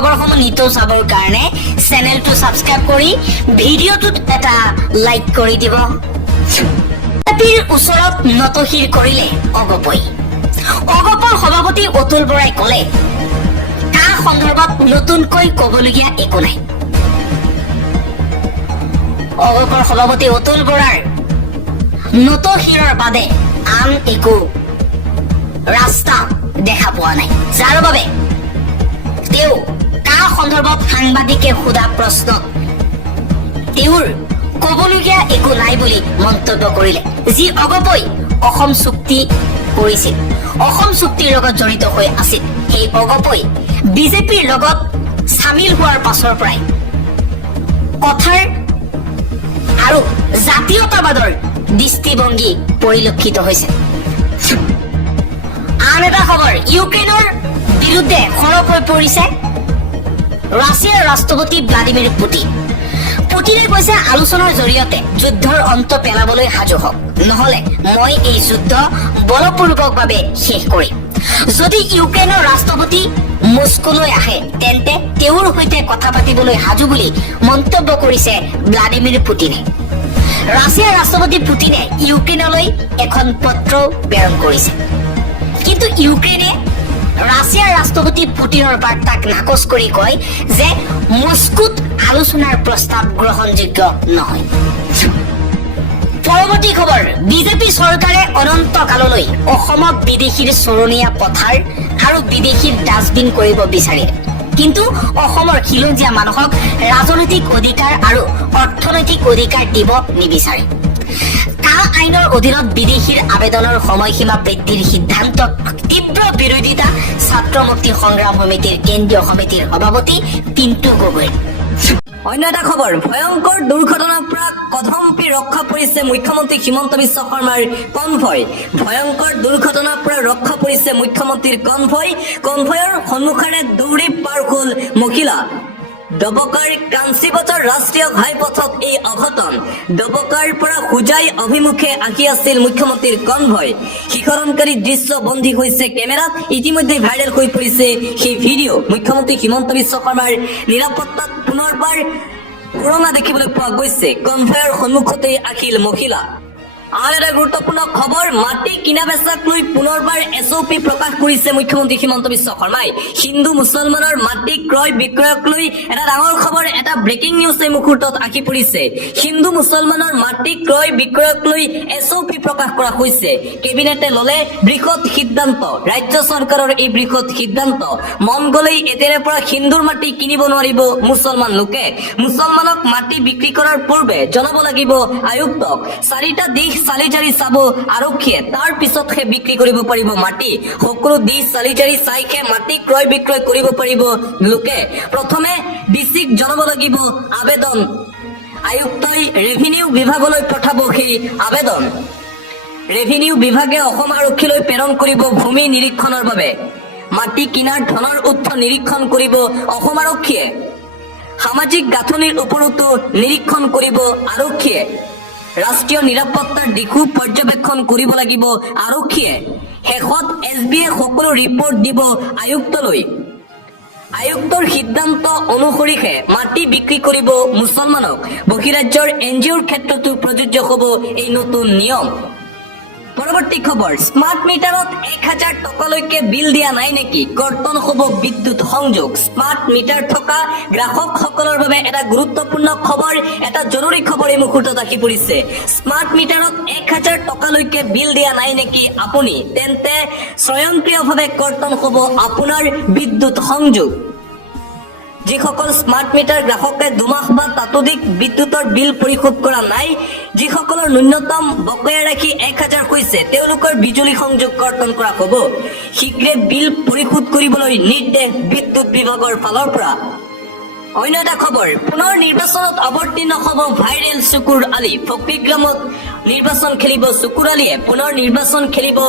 খবৰসমূহ নিতৌ চাবৰ কাৰণে চেনেলটো ছাবস্ক্ৰাইব কৰি ভিডিঅ'টোত এটা লাইক কৰি দিব। বিজেপিৰ ওচৰত নতশিৰ কৰিলে অগপই। অগপৰ সভাপতি অতুল বৰাই ক'লে, কা সন্দৰ্ভত নতুনকৈ ক'বলগীয়া একো নাই। অগপৰ সভাপতি অতুল বৰাৰ নতশিৰৰ বাদে আন একো ৰাস্তা দেখা পোৱা নাই, যাৰ বাবে তেওঁ কা সন্দৰ্ভত সাংবাদিকে সোধা প্ৰশ্নত তেওঁৰ ক'বলগীয়া একো নাই বুলি মন্তব্য কৰিলে। যি অগপই অসম চুক্তি কৰিছিল, অসম চুক্তিৰ লগত জড়িত হৈ আছিল, সেই অগপই বিজেপিৰ লগত চামিল হোৱাৰ পাছৰ পৰাই কথাৰ আৰু জাতীয়তাবাদৰ দৃষ্টিভংগী পৰিলক্ষিত হৈছে। আন এটা খবৰ, ইউক্ৰেইনৰ বিৰুদ্ধে সৰব হৈ পৰিছে ৰাছিয়াৰ ৰাষ্ট্ৰপতি ভ্লাদিমিৰ পুটিন। পুটিনে কৈছে, আলোচনাৰ জৰিয়তে যুদ্ধৰ অন্ত পেলাবলৈ সাজু হওক, নহলে মই এই যুদ্ধ বলপূৰ্বকভাৱে শেষ কৰিম। যদি ইউক্ৰেইনৰ ৰাষ্ট্ৰপতি মস্কোলৈ আহে তেন্তে তেওঁৰ সৈতে কথা পাতিবলৈ সাজু বুলি মন্তব্য কৰিছে ভ্লাদিমিৰ পুটিনে। ৰাছিয়াৰ ৰাষ্ট্ৰপতি পুটিনে ইউক্ৰেইনলৈ এখন পত্ৰ প্ৰেৰণ কৰিছে, কিন্তু ইউক্ৰেইনে ৰাছিয়াৰ ৰাষ্ট্ৰপতি পুটিনৰ বাৰ্তাক নাকচ কৰি কয় যে মস্কোত আলোচনাৰ প্ৰস্তাৱ গ্ৰহণযোগ্য নহয়। পৰৱৰ্তী খবৰ, বিজেপি চৰকাৰে অনন্তকাললৈ অসমক বিদেশীৰ চৰণীয়া পথাৰ আৰু বিদেশীৰ ডাষ্টবিন কৰিব বিচাৰে, কিন্তু অসমৰ খিলঞ্জীয়া মানুহক ৰাজনৈতিক অধিকাৰ আৰু অৰ্থনৈতিক অধিকাৰ দিব নিবিচাৰে। কা আইনৰ অধীনত বিদেশীৰ আবেদনৰ সময়সীমা বৃদ্ধিৰ সিদ্ধান্তক তীব্ৰ বিৰোধিতা ছাত্ৰ মুক্তি সংগ্ৰাম সমিতিৰ কেন্দ্ৰীয় সমিতিৰ সভাপতি পিণ্টু গগৈৰ। অন্য এটা খবৰ, ভয়ংকৰ দুৰ্ঘটনাৰ পৰা কথমপি ৰক্ষা পৰিছে মুখ্যমন্ত্ৰী হিমন্ত বিশ্ব শৰ্মাৰ কনভয়। ভয়ংকৰ দুৰ্ঘটনাৰ পৰা ৰক্ষা পৰিছে মুখ্যমন্ত্ৰীৰ কনভয়। কনভয়ৰ সন্মুখেৰে দৌৰি পাৰ হ'ল মহিলা। ডবকাৰ কাঞ্চীবজাৰ ৰাষ্ট্ৰীয় ঘাইপথত এই অঘটন। ডবকাৰ পৰা হোজাই অভিমুখে আহি আছিল মুখ্যমন্ত্ৰীৰ কনভয়। শিহৰণকাৰী দৃশ্য বন্দী হৈছে কেমেৰাত। ইতিমধ্যে ভাইৰেল হৈ পৰিছে সেই ভিডিঅ'। মুখ্যমন্ত্ৰী হিমন্ত বিশ্ব শৰ্মাৰ নিৰাপত্তাত পুনৰবাৰ সুৰঙা দেখিবলৈ পোৱা গৈছে। কনভয়ৰ সন্মুখতেই আহিল মহিলা। আন এটা গুৰুত্বপূৰ্ণ খবৰ, মাটি কিনা বেচাক লৈ পুনৰবাৰ SOP প্ৰকাশ কৰিছে মুখ্যমন্ত্ৰী হিমন্ত বিশ্ব শৰ্মাই। হিন্দু মুছলমানৰ মাটি ক্ৰয় বিক্ৰয়ক লৈ এটা ডাঙৰ খবৰ, এটা ব্ৰেকিং নিউজ এই মুহূৰ্তত আহি পৰিছে। হিন্দু মুছলমানৰ মাটি ক্ৰয় বিক্ৰয়ক লৈ SOP প্ৰকাশ কৰা হৈছে। কেবিনেটে ললে বৃহৎ সিদ্ধান্ত। ৰাজ্য চৰকাৰৰ এই বৃহৎ সিদ্ধান্ত। মন গলেই এতিয়াৰে পৰা হিন্দুৰ মাটি কিনিব নোৱাৰিব মুছলমান লোকে। মুছলমানক মাটি বিক্ৰী কৰাৰ পূৰ্বে জনাব লাগিব আয়ুক্তক। 4টা দিশ চালি জাৰি চাব আৰক্ষীয়ে, তাৰ পিছতহে বিক্ৰী কৰিব পাৰিব মাটি। সকলো দিশ চালি জাৰি চাইহে মাটি ক্ৰয় বিক্ৰয় কৰিব পাৰিব লোকে। প্ৰথমে ডিচিক জনাব লাগিব আবেদন। আয়ুক্তই ৰেভিনিউ বিভাগলৈ পঠাব সেই আবেদন। ৰেভিনিউ বিভাগে অসম আৰক্ষীলৈ প্ৰেৰণ কৰিব ভূমি নিৰীক্ষণৰ বাবে। মাটি কিনাৰ ধনৰ উৎস নিৰীক্ষণ কৰিব অসম আৰক্ষীয়ে। সামাজিক গাঁথনিৰ ওপৰতো নিৰীক্ষণ কৰিব আৰক্ষীয়ে। ৰাষ্ট্ৰীয় নিৰাপত্তাৰ দিশো পৰ্যবেক্ষণ কৰিব লাগিব আৰক্ষীয়ে। শেষত SBয়ে সকলো ৰিপৰ্ট দিব আয়ুক্তলৈ। আয়ুক্তৰ সিদ্ধান্ত অনুসৰিহে মাটি বিক্ৰী কৰিব মুছলমানক। বহিৰাজ্যৰ NGOৰ ক্ষেত্ৰতো প্ৰযোজ্য হ'ব এই নতুন নিয়ম। পৰৱৰ্তী খবৰ, স্মাৰ্ট মিটাৰত 1000 টকালৈকে বিল দিয়া নাই নেকি? কৰ্তন হ'ব বিদ্যুৎ সংযোগ। স্মাৰ্ট মিটাৰ থকা গ্ৰাহকসকলৰ বাবে এটা গুৰুত্বপূৰ্ণ খবৰ, এটা জৰুৰী খবৰ এই মুহূৰ্তত আহি পৰিছে। স্মাৰ্ট মিটাৰত 1000 টকালৈকে বিল দিয়া নাই নেকি আপুনি? তেন্তে স্বয়ংক্ৰিয়ভাৱে কৰ্তন হ'ব আপোনাৰ বিদ্যুৎ সংযোগ। যিসকল স্মাৰ্ট মিটাৰ গ্ৰাহকে 2 মাহ বা ততোধিক বিদ্যুতৰ বিল পৰিশোধ কৰা নাই, যিসকলৰ ন্যূনতম বকেয়া ৰাশি 1000 হৈছে, তেওঁলোকৰ বিজুলী সংযোগ কৰ্তন কৰা হ'ব। শীঘ্ৰে বিল পৰিশোধ কৰিবলৈ নিৰ্দেশ বিদ্যুৎ বিভাগৰ ফালৰ পৰা। অন্য এটা খবৰ, পুনৰ নিৰ্বাচনত অৱতীৰ্ণ হ'ব ভাইৰেল শুকুৰ আলী। ফকীৰগ্ৰামত নিৰ্বাচন খেলিব শুকুৰ আলীয়ে। পুনৰ নিৰ্বাচন খেলিব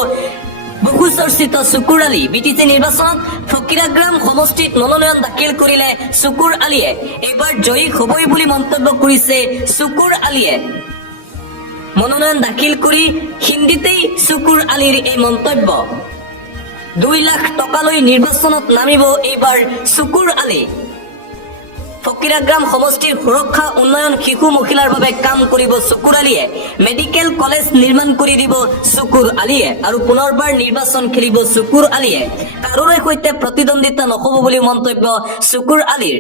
বহু চৰ্চিত শুকুৰ আলী। BTC নিৰ্বাচনত ফকীৰাগ্ৰাম সমষ্টিত মনোনয়ন দাখিল কৰিলে শুকুৰ আলীয়ে। এইবাৰ জয়ী হ'বই বুলি মন্তব্য কৰিছে শুকুৰ আলীয়ে। মনোনয়ন দাখিল কৰি হিন্দীতেই শুকুৰ আলীৰ এই মন্তব্য। 2 লাখ টকালৈ নিৰ্বাচনত নামিব এইবাৰ চুকুৰ আলী ফকিৰাগ্ৰাম সমষ্টিৰ সুৰক্ষা উন্নয়ন শিশু মহিলাৰ বাবে কাম কৰিব চুকুৰ আলীয়ে মেডিকেল কলেজ নিৰ্মাণ কৰি দিব চুকুৰ আলীয়ে আৰু পুনৰবাৰ নিৰ্বাচন খেলিব চুকুৰ আলীয়ে কাৰোৰে সৈতে প্ৰতিদ্বন্দ্বিতা নহ'ব বুলি মন্তব্য চুকুৰ আলীৰ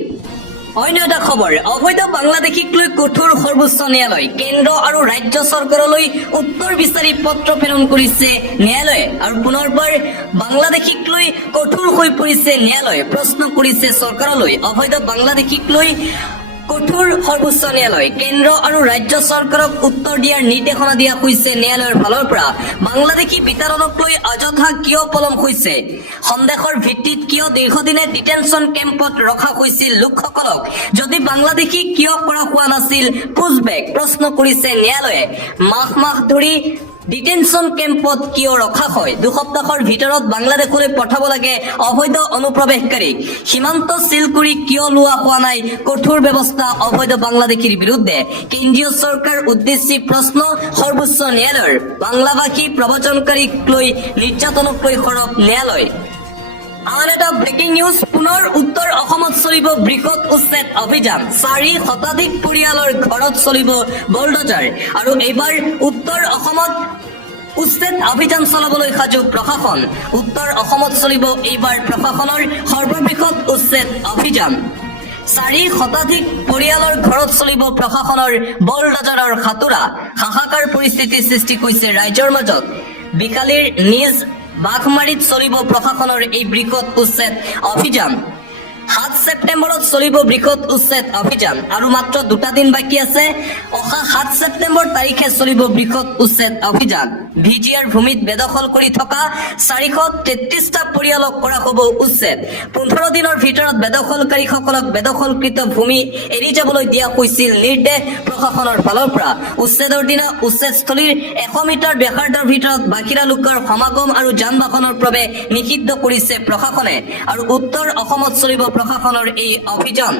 অন্য এটা খবৰ অবৈধ বাংলাদেশীক লৈ কঠোৰ সৰ্বোচ্চ ন্যায়ালয় কেন্দ্ৰ আৰু ৰাজ্য চৰকাৰলৈ উত্তৰ বিচাৰি পত্ৰ প্ৰেৰণ কৰিছে ন্যায়ালয়ে আৰু পুনৰবাৰ বাংলাদেশীক লৈ কঠোৰ হৈ পৰিছে ন্যায়ালয়ে প্ৰশ্ন কৰিছে চৰকাৰলৈ অবৈধ বাংলাদেশীক লৈ কঠোৰ সৰ্বোচ্চ ন্যায়ালয় কেন্দ্ৰ আৰু ৰাজ্য চৰকাৰক উত্তৰ দিয়াৰ নিৰ্দেশনা দিয়া হৈছে ন্যায়ালয়ৰ ফালৰ পৰা বাংলাদেশী বিতৰণক লৈ অযথা কিয় পলম হৈছে সন্দেহৰ ভিত্তিত কিয় দীৰ্ঘদিনে ডিটেনশ্যন কেম্পত ৰখা হৈছিল লোকসকলক যদি বাংলাদেশী কিয় কৰা হোৱা নাছিল পুছবেক প্ৰশ্ন কৰিছে ন্যায়ালয়ে মাহ ধৰি ডিটেনশ্যন কেম্পত কিয় ৰখা হয় 2 সপ্তাহৰ ভিতৰত বাংলাদেশলৈ পঠাব লাগে অবৈধ অনুপ্ৰৱেশকাৰীক সীমান্ত চিল কৰি কিয় লোৱা হোৱা নাই কঠোৰ ব্যৱস্থা অবৈধ বাংলাদেশীৰ বিৰুদ্ধে কেন্দ্ৰীয় চৰকাৰ উদ্দেশ্যি প্ৰশ্ন সৰ্বোচ্চ ন্যায়ালয়ৰ বাংলাভাষী প্ৰবচনকাৰীক লৈ নিৰ্যাতনক লৈ সৰব ন্যায়ালয় আন এটা ব্ৰেকিং নিউজ পুনৰ উত্তৰ অসমত চলিব বৃহৎ উচ্ছেদ অভিযান 4 শতাধিক পৰিয়ালৰ ঘৰত চলিব বলডজাৰ আৰু এইবাৰ উত্তৰ অসমত উচ্ছেদ অভিযান চলাবলৈ সাজু প্ৰশাসন উত্তৰ অসমত চলিব এইবাৰ প্ৰশাসনৰ সৰ্ববৃহৎ উচ্ছেদ অভিযান 4 শতাধিক পৰিয়ালৰ ঘৰত চলিব প্ৰশাসনৰ বলডজাৰৰ সাঁতোৰা হাহাকাৰ পৰিস্থিতিৰ সৃষ্টি হৈছে ৰাজ্যৰ মাজত বিকালিৰ নিজ বাঘমাৰীত চলিব প্ৰশাসনৰ এই বৃহৎ উচ্ছেদ অভিযান 7 ছেপ্টেম্বৰত চলিব বৃহৎ উচ্ছেদ অভিযান আৰু মাত্ৰ 2 দিন বাকী আছে অহা 7 ছেপ্টেম্বৰ তাৰিখে চলিব বৃহৎ উচ্ছেদ অভিযান ভিজিআৰ ভূমিত বেদখল কৰি থকা 433টা পৰিয়ালক কৰা হ'ব উচ্ছেদ 15 দিনৰ ভিতৰত বেদখলকাৰীসকলক বেদখলকৃত ভূমি এৰি যাবলৈ দিয়া হৈছিল নিৰ্দেশ প্ৰশাসনৰ ফালৰ পৰা উচ্ছেদৰ দিনা উচ্ছেদস্থলীৰ 100 মিটাৰ ব্যাসাৰ্ধৰ ভিতৰত বাহিৰা লোকৰ সমাগম আৰু যান বাহনৰ প্ৰৱেশ নিষিদ্ধ কৰিছে প্ৰশাসনে আৰু উত্তৰ অসমত চলিব প্ৰশাসনৰ এই অভিযান